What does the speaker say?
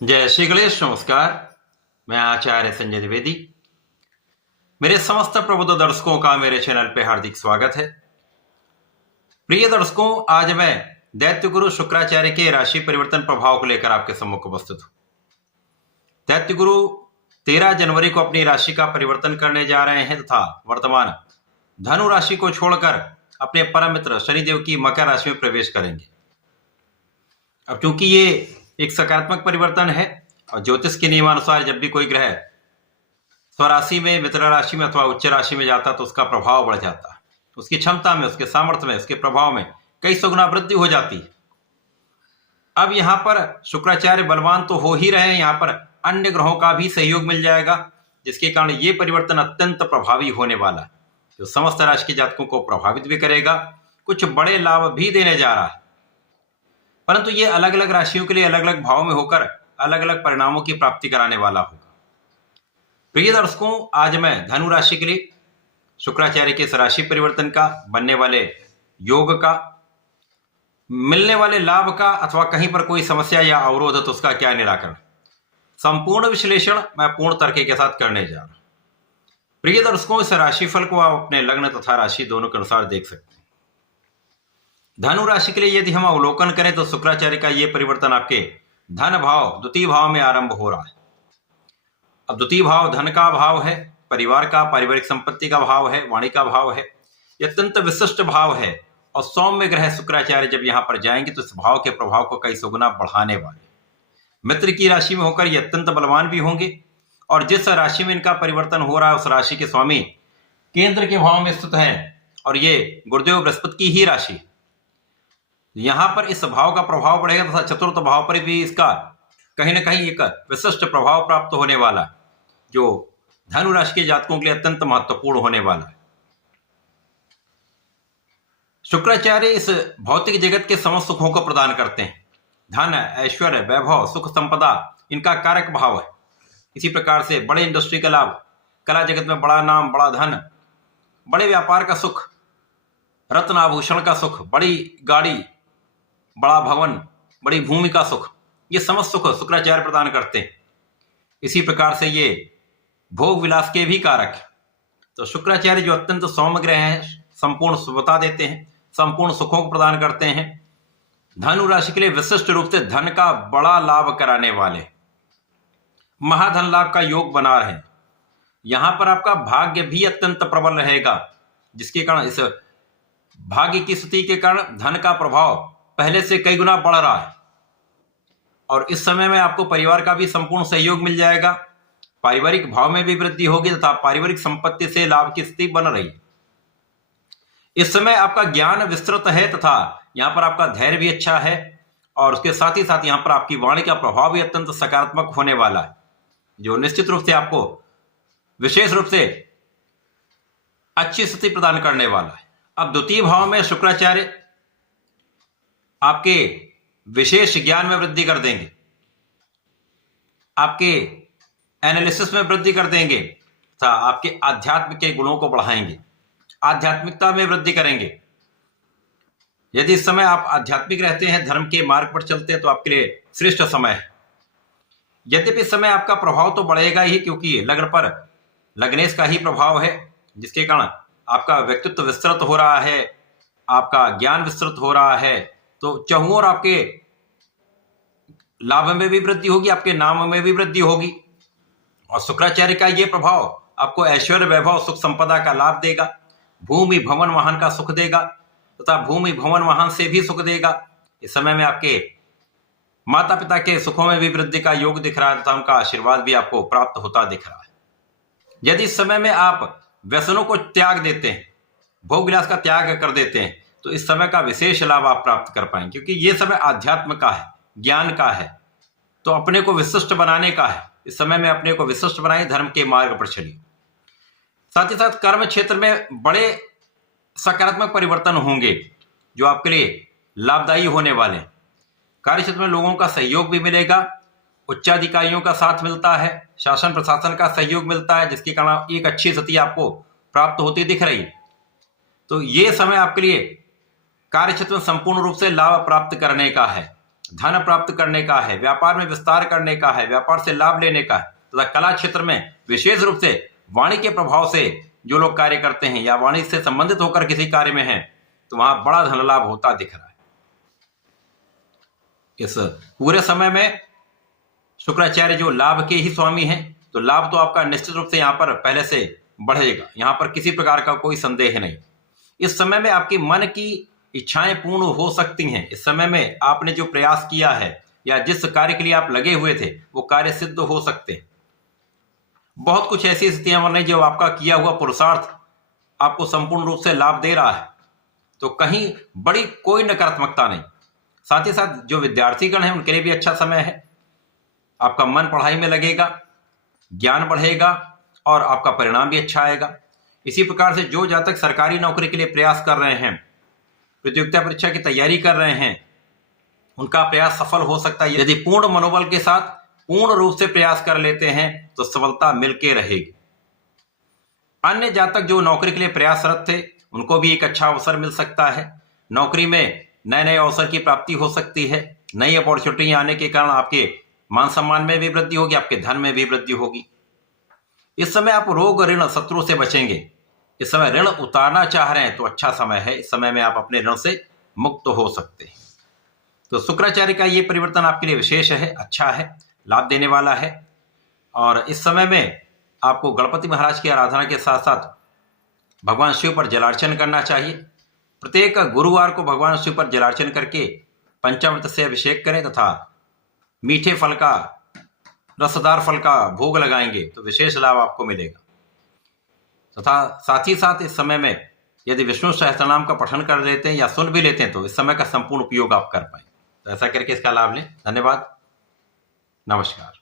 जय श्री गणेश। नमस्कार। मैं आचार्य संजय द्विवेदी। मेरे समस्त प्रबुद्ध दर्शकों का मेरे चैनल पे हार्दिक स्वागत है। प्रिय दर्शकों, आज मैं दैत्य गुरु शुक्राचार्य के राशि परिवर्तन प्रभाव को लेकर आपके सम्मुख उपस्थित हूं। दैत्य गुरु 13 जनवरी को अपनी राशि का परिवर्तन करने जा रहे हैं तथा वर्तमान धनु राशि को छोड़कर अपने परम मित्र शनिदेव की मकर राशि में प्रवेश करेंगे। अब चूंकि ये एक सकारात्मक परिवर्तन है और ज्योतिष के नियमानुसार जब भी कोई ग्रह स्वराशि में, मित्र राशि में अथवा उच्च राशि में जाता तो उसका प्रभाव बढ़ जाता है, उसकी क्षमता में, उसके सामर्थ्य में, उसके प्रभाव में कई सौ गुना वृद्धि हो जाती है। अब यहाँ पर शुक्राचार्य बलवान तो हो ही रहे हैं, यहाँ पर अन्य ग्रहों का भी सहयोग मिल जाएगा, जिसके कारण ये परिवर्तन अत्यंत प्रभावी होने वाला है, जो समस्त राशि के जातकों को प्रभावित भी करेगा, कुछ बड़े लाभ भी देने जा रहा है। परंतु ये अलग अलग राशियों के लिए अलग अलग भाव में होकर अलग अलग परिणामों की प्राप्ति कराने वाला होगा। प्रिय दर्शकों, आज मैं धनु राशि के लिए शुक्राचार्य के इस राशि परिवर्तन का, बनने वाले योग का, मिलने वाले लाभ का, अथवा कहीं पर कोई समस्या या अवरोध है तो उसका क्या निराकरण, संपूर्ण विश्लेषण मैं पूर्ण तर्क के साथ करने जा रहा हूं। प्रिय दर्शकों, इस राशिफल को आप अपने लग्न तथा राशि दोनों के अनुसार देख सकते हैं। धनु राशि के लिए यदि हम अवलोकन करें तो शुक्राचार्य का यह परिवर्तन आपके धन भाव, द्वितीय भाव में आरंभ हो रहा है। अब द्वितीय भाव धन का भाव है, परिवार का, पारिवारिक संपत्ति का भाव है, वाणी का भाव है, यह अत्यंत विशिष्ट भाव है। और सौम्य ग्रह शुक्राचार्य जब यहां पर जाएंगे तो इस भाव के प्रभाव को कई सौ गुना बढ़ाने वाले। मित्र की राशि में होकर ये अत्यंत बलवान भी होंगे, और जिस राशि में इनका परिवर्तन हो रहा है उस राशि के स्वामी केंद्र के भाव में स्थित हैं, और ये गुरुदेव बृहस्पति की ही राशि। यहां पर इस भाव का प्रभाव बढ़ेगा तथा चतुर्थ भाव पर भी इसका कहीं ना कहीं एक विशिष्ट प्रभाव प्राप्त होने वाला है, जो धनु राशि के जातकों के लिए अत्यंत महत्वपूर्ण होने वाला है। शुक्राचार्य इस भौतिक जगत के समस्त सुखों को प्रदान करते हैं। धन, ऐश्वर्य, वैभव, सुख, संपदा इनका कारक भाव है। इसी प्रकार से बड़े इंडस्ट्री का लाभ, कला जगत में बड़ा नाम, बड़ा धन, बड़े व्यापार का सुख, रत्न आभूषण का सुख, बड़ी गाड़ी, बड़ा भवन, बड़ी भूमि का सुख, ये समस्त सुख शुक्राचार्य प्रदान करते हैं। इसी प्रकार से ये भोग विलास के भी कारक है। तो शुक्राचार्य जो अत्यंत सौम्य ग्रह हैं, संपूर्ण शुभता देते हैं, संपूर्ण सुखों को प्रदान करते हैं। धनु राशि के लिए विशिष्ट रूप से धन का बड़ा लाभ कराने वाले, महाधन लाभ का योग बना रहे हैं। यहां पर आपका भाग्य भी अत्यंत प्रबल रहेगा, जिसके कारण, इस भाग्य की स्थिति के कारण धन का प्रभाव पहले से कई गुना बढ़ रहा है। और इस समय में आपको परिवार का भी संपूर्ण सहयोग मिल जाएगा, पारिवारिक भाव में भी वृद्धि होगी तथा पारिवारिक संपत्ति से लाभ की स्थिति बन रही। इस समय आपका ज्ञान विस्तृत है तथा यहां पर आपका धैर्य भी अच्छा है, और उसके साथ ही साथ यहां पर आपकी वाणी का प्रभाव भी अत्यंत सकारात्मक होने वाला है, जो निश्चित रूप से आपको विशेष रूप से अच्छी स्थिति प्रदान करने वाला है। अब द्वितीय भाव में शुक्राचार्य आपके विशेष ज्ञान में वृद्धि कर देंगे, आपके एनालिसिस में वृद्धि कर देंगे तथा आपके आध्यात्म के गुणों को बढ़ाएंगे, आध्यात्मिकता में वृद्धि करेंगे। यदि इस समय आप आध्यात्मिक रहते हैं, धर्म के मार्ग पर चलते हैं, तो आपके लिए श्रेष्ठ समय है। यद्यपि इस समय आपका प्रभाव तो बढ़ेगा ही, क्योंकि लग्न पर लग्नेश का ही प्रभाव है, जिसके कारण आपका व्यक्तित्व विस्तृत हो रहा है, आपका ज्ञान विस्तृत हो रहा है। तो चहुओं और आपके लाभ में भी वृद्धि होगी, आपके नाम में भी वृद्धि होगी। और शुक्राचार्य का यह प्रभाव आपको ऐश्वर्य, वैभव, सुख, संपदा का लाभ देगा, भूमि, भवन, वाहन का सुख देगा तथा भूमि, भवन, वाहन से भी सुख देगा। इस समय में आपके माता पिता के सुखों में भी वृद्धि का योग दिख रहा है तथा उनका आशीर्वाद भी आपको प्राप्त होता दिख रहा है। यदि इस समय में आप व्यसनों को त्याग देते हैं, भोग विलास का त्याग कर देते हैं, तो इस समय का विशेष लाभ आप प्राप्त कर पाएंगे, क्योंकि यह समय आध्यात्म का है, ज्ञान का है, तो अपने को विशिष्ट बनाने का है। इस समय में अपने को विशिष्ट बनाए, धर्म के मार्ग पर चलिए। साथ ही साथ कर्म क्षेत्र में बड़े सकारात्मक परिवर्तन होंगे, जो आपके लिए लाभदायी होने वाले हैं। कार्य क्षेत्र में लोगों का सहयोग भी मिलेगा, उच्चाधिकारियों का साथ मिलता है, शासन प्रशासन का सहयोग मिलता है, जिसके कारण एक अच्छी स्थिति आपको प्राप्त होती दिख रही। तो ये समय आपके लिए कार्य क्षेत्र में संपूर्ण रूप से लाभ प्राप्त करने का है। धन प्राप्त करने का है, व्यापार में विस्तार करने का है, व्यापार से लाभ लेने का है तथा कला क्षेत्र में विशेष रूप से वाणी के प्रभाव से जो लोग कार्य करते हैं या वाणी से संबंधित होकर किसी कार्य में हैं तो वहां बड़ा धन लाभ होता दिख रहा है। इस पूरे समय में शुक्राचार्य जो लाभ के ही स्वामी हैं तो लाभ तो आपका निश्चित रूप से यहां पर पहले से बढ़ेगा, यहां पर किसी प्रकार का कोई संदेह नहीं। इस समय में आपकी मन की इच्छाएं पूर्ण हो सकती हैं। इस समय में आपने जो प्रयास किया है या जिस कार्य के लिए आप लगे हुए थे वो कार्य सिद्ध हो सकते हैं। बहुत कुछ ऐसी स्थितियां बन रही जो आपका किया हुआ पुरुषार्थ आपको संपूर्ण रूप से लाभ दे रहा है, तो कहीं बड़ी कोई नकारात्मकता नहीं। साथ ही साथ जो विद्यार्थीगण हैं उनके लिए भी अच्छा समय है। आपका मन पढ़ाई में लगेगा, ज्ञान बढ़ेगा और आपका परिणाम भी अच्छा आएगा। इसी प्रकार से जो जातक सरकारी नौकरी के लिए प्रयास कर रहे हैं, प्रतियोगिता परीक्षा की तैयारी कर रहे हैं, उनका प्रयास सफल हो सकता है। यदि पूर्ण मनोबल के साथ पूर्ण रूप से प्रयास कर लेते हैं तो सफलता मिलके रहेगी। अन्य जातक जो नौकरी के लिए प्रयासरत थे उनको भी एक अच्छा अवसर मिल सकता है। नौकरी में नए नए अवसर की प्राप्ति हो सकती है। नई अपॉर्चुनिटी आने के कारण आपके मान सम्मान में भी वृद्धि होगी, आपके धन में भी वृद्धि होगी। इस समय आप रोग ऋण शत्रु से बचेंगे। इस समय ऋण उतारना चाह रहे हैं तो अच्छा समय है। इस समय में आप अपने ऋण से मुक्त हो सकते हैं। तो शुक्राचार्य का ये परिवर्तन आपके लिए विशेष है, अच्छा है, लाभ देने वाला है। और इस समय में आपको गणपति महाराज की आराधना के साथ साथ भगवान शिव पर जलार्चन करना चाहिए। प्रत्येक गुरुवार को भगवान शिव पर जलार्चन करके पंचामृत से अभिषेक करें तथा मीठे फल का, रसदार फल का भोग लगाएंगे तो विशेष लाभ आपको मिलेगा। तथा साथ ही साथ इस समय में यदि विष्णु सहस्त्रनाम का पठन कर लेते हैं या सुन भी लेते हैं तो इस समय का संपूर्ण उपयोग आप कर पाए। तो ऐसा करके इसका लाभ लें। धन्यवाद, नमस्कार।